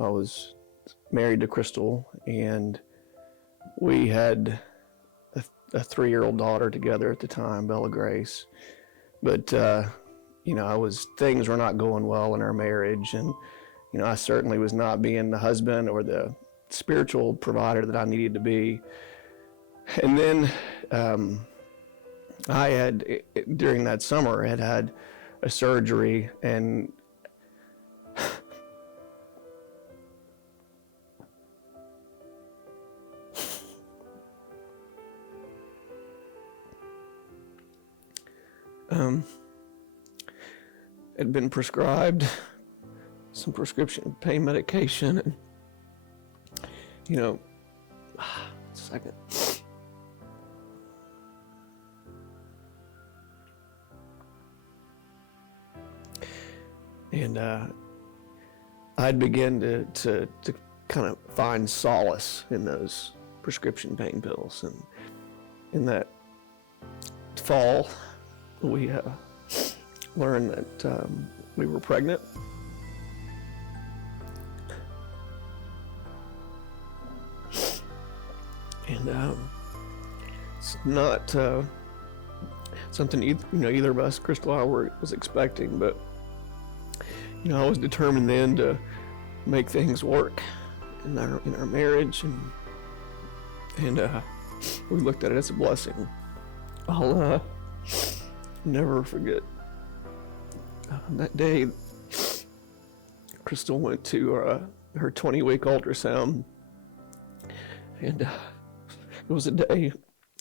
I was married to Crystal, and we had a 3-year-old daughter together at the time, Bella Grace. But things were not going well in our marriage, and I certainly was not being the husband or the spiritual provider that I needed to be. And then I had, during that summer, had a surgery, and had been prescribed some prescription pain medication, and second. And I'd begin to kind of find solace in those prescription pain pills. And in that fall, we learned that we were pregnant. And it's not something either of us, Crystal and I, was expecting, but I was determined then to make things work in our marriage, and we looked at it as a blessing. I'll never forget that day. Crystal went to her 20-week ultrasound, and it was a day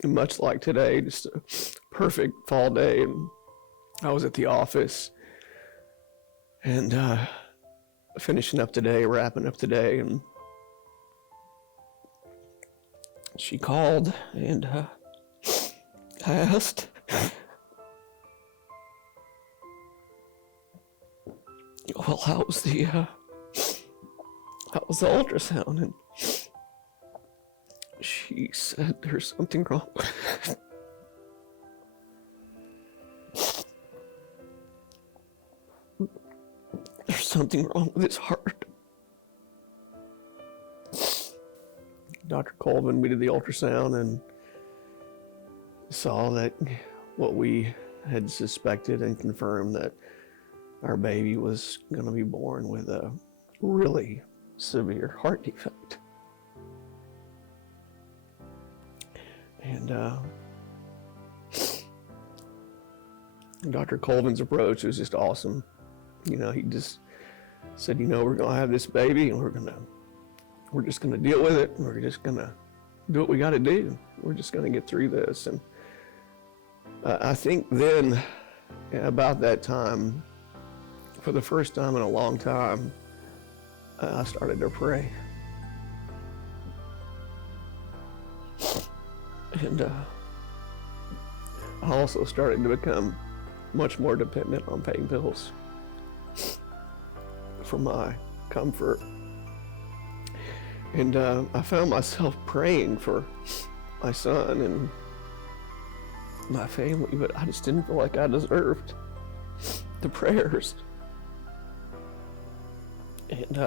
much like today, just a perfect fall day. And I was at the office and finishing up the day, wrapping up the day, and she called, and I asked, well, how was the ultrasound? And she said, there's something wrong. There's something wrong with his heart. Dr. Colvin, we did the ultrasound and saw that what we had suspected, and confirmed that our baby was going to be born with a really severe heart defect. And Dr. Colvin's approach was just awesome. He just said, we're going to have this baby, and we're just going to deal with it. We're just going to do what we got to do. We're just going to get through this. And I think then, about that time, for the first time in a long time, I started to pray. And I also started to become much more dependent on pain pills for my comfort. And I found myself praying for my son and my family, but I just didn't feel like I deserved the prayers. And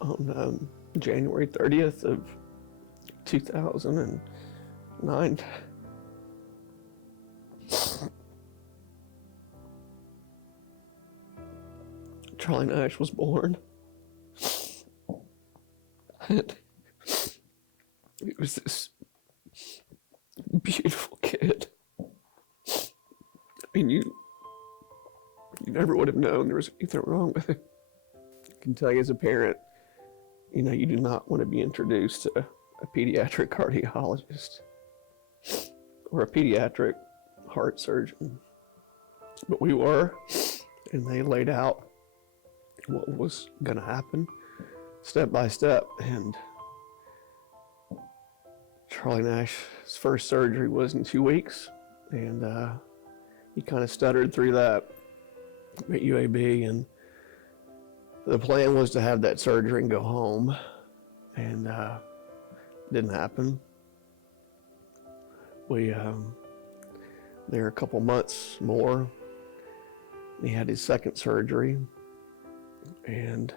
on January 30th of 2009, Charlie Nash was born. And it was this beautiful kid. I mean, you never would have known there was anything wrong with him. I can tell you as a parent, you do not want to be introduced to a pediatric cardiologist or a pediatric heart surgeon. But we were, and they laid out what was going to happen step by step. And Charlie Nash's first surgery was in 2 weeks, and he kind of stuttered through that at UAB, and the plan was to have that surgery and go home, and didn't happen. We there a couple months more, he had his second surgery, and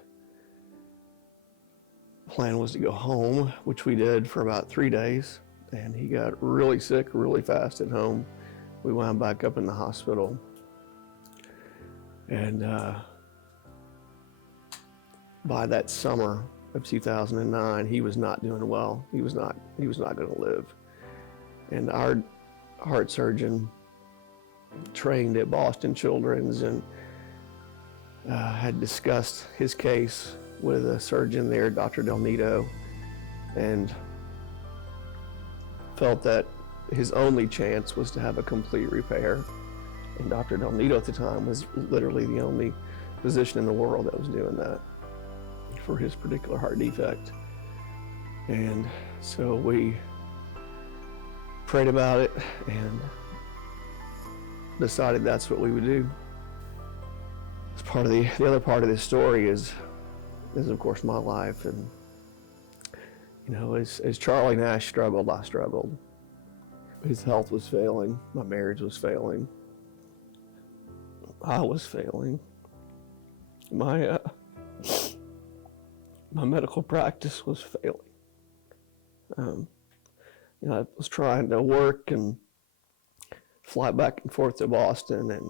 plan was to go home, which we did for about 3 days, and he got really sick really fast at home. We wound back up in the hospital, and by that summer of 2009, he was not doing well. He was not going to live. And our heart surgeon trained at Boston Children's and had discussed his case with a surgeon there, Dr. Del Nito, and felt that his only chance was to have a complete repair. And Dr. Del Nito at the time was literally the only physician in the world that was doing that for his particular heart defect. And so we prayed about it and decided that's what we would do. As part of the other part of this story is of course my life, and as Charlie Nash struggled, I struggled. His health was failing, my marriage was failing, I was failing. My medical practice was failing. I was trying to work and fly back and forth to Boston, and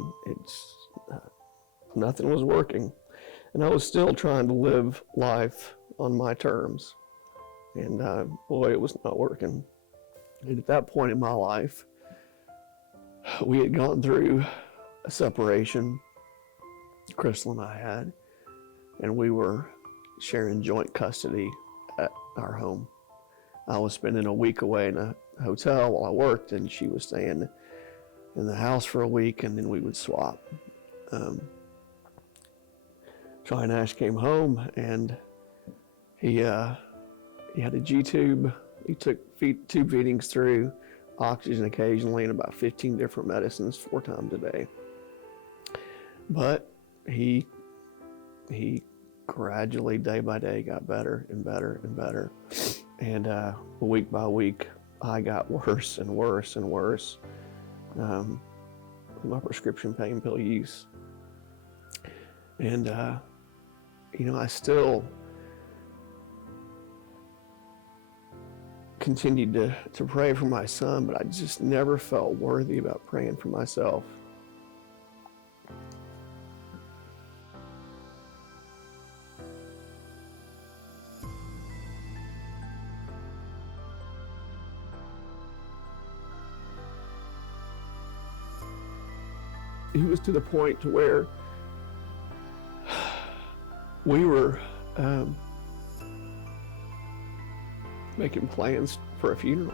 nothing was working. And I was still trying to live life on my terms. And boy, it was not working. And at that point in my life, we had gone through a separation, Crystal and I had, and we were sharing joint custody at our home. I was spending a week away in a hotel while I worked, and she was staying in the house for a week, and then we would swap. Charlie Nash came home, and he had a G-tube. He took tube feedings through, oxygen occasionally, and about 15 different medicines 4 times a day. But he gradually, day by day, got better and better and better. And week by week, I got worse and worse and worse with my prescription pain pill use. And I still continued to pray for my son, but I just never felt worthy about praying for myself. He was to the point to where we were making plans for a funeral.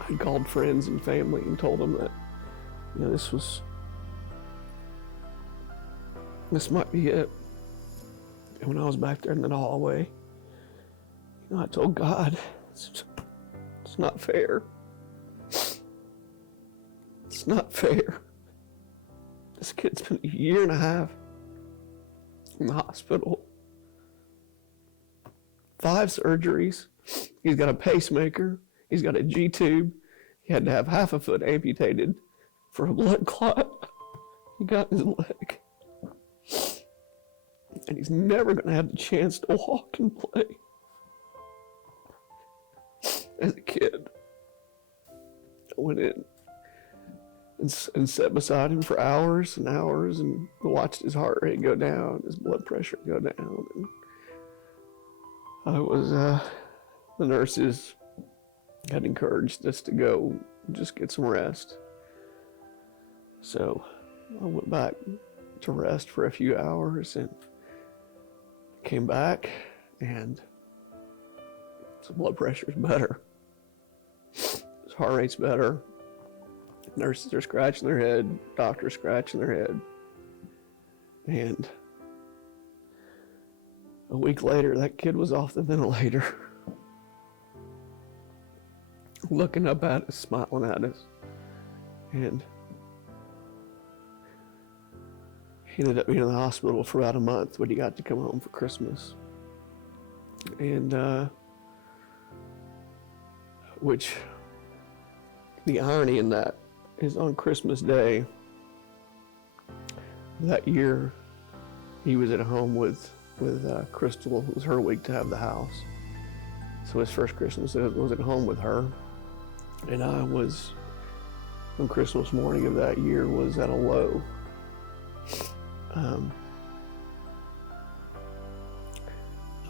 I called friends and family and told them that, this might be it. And when I was back there in the hallway, I told God, it's not fair. It's not fair. This kid's been 1.5 years in the hospital. 5 surgeries. He's got a pacemaker. He's got a G-tube. He had to have half a foot amputated for a blood clot he got in his leg. And he's never going to have the chance to walk and play as a kid. I went in and sat beside him for hours and hours and watched his heart rate go down, his blood pressure go down. And the nurses had encouraged us to go just get some rest. So I went back to rest for a few hours and came back, and his blood pressure's better. His heart rate's better. Nurses are scratching their head, doctors scratching their head. And a week later, that kid was off the ventilator, looking up at us, smiling at us. And he ended up being in the hospital for about a month, but he got to come home for Christmas. And, which, the irony in that is on Christmas Day that year, he was at home with Crystal. It was her week to have the house. So his first Christmas was at home with her. And I was, on Christmas morning of that year, was at a low.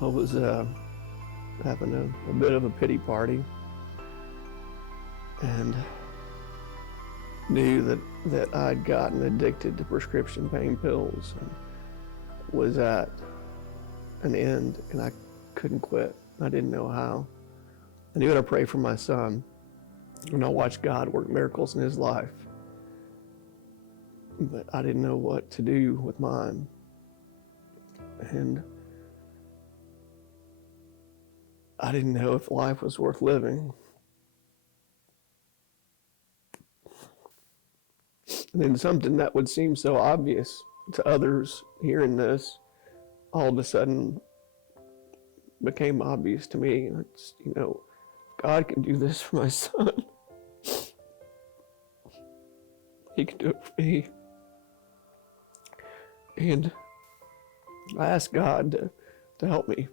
I was having a bit of a pity party, and knew that I'd gotten addicted to prescription pain pills and was at an end, and I couldn't quit. I didn't know how. I knew to pray for my son, and I watched God work miracles in his life, but I didn't know what to do with mine. And I didn't know if life was worth living. And then something that would seem so obvious to others hearing this, all of a sudden became obvious to me. And it's, God can do this for my son. He can do it for me. And I asked God to help me,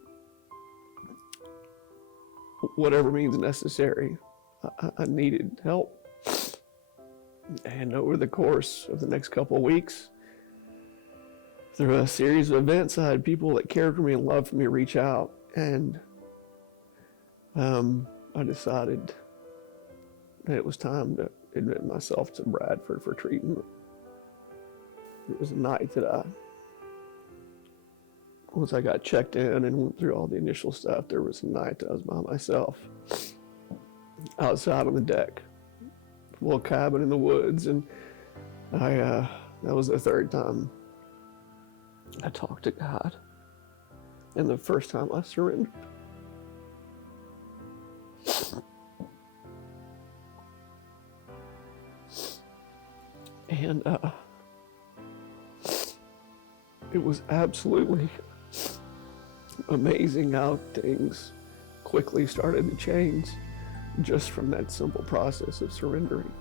whatever means necessary. I needed help. And over the course of the next couple of weeks, through a series of events, I had people that cared for me and loved for me reach out. And I decided that it was time to admit myself to Bradford for treatment. It was a night that once I got checked in and went through all the initial stuff, there was a night that I was by myself outside on the deck, a little cabin in the woods, and that was the third time I talked to God, and the first time I surrendered. And it was absolutely amazing how things quickly started to change just from that simple process of surrendering.